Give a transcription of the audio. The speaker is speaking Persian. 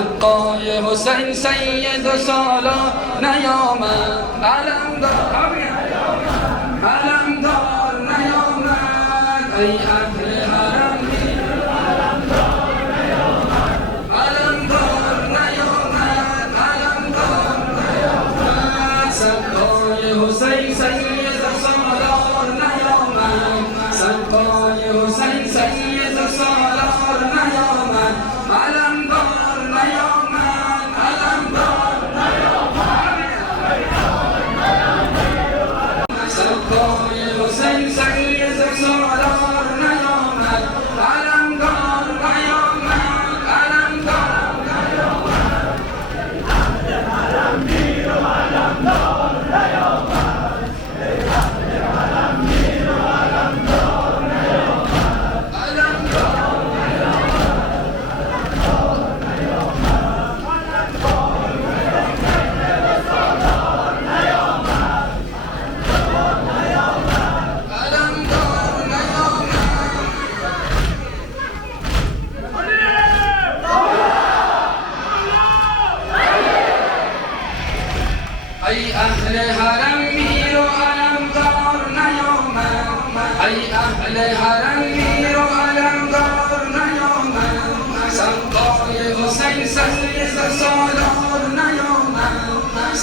سقای حسین سید و سالا نیامد، علمدار نیامد. ای اهل حرم علمدار نیامد، سقای حسین سید و سالار نیامد، سقای حسین سید و سالار نیامد، علمدار نیامد، سقای حسین سید و سالار نیامد، علمدار نیامد، ای اهل حرم میر و علمدار نیامد، ای اهل حرم میر و علمدار نیامد، سقای حسین سید و سالار نیامد،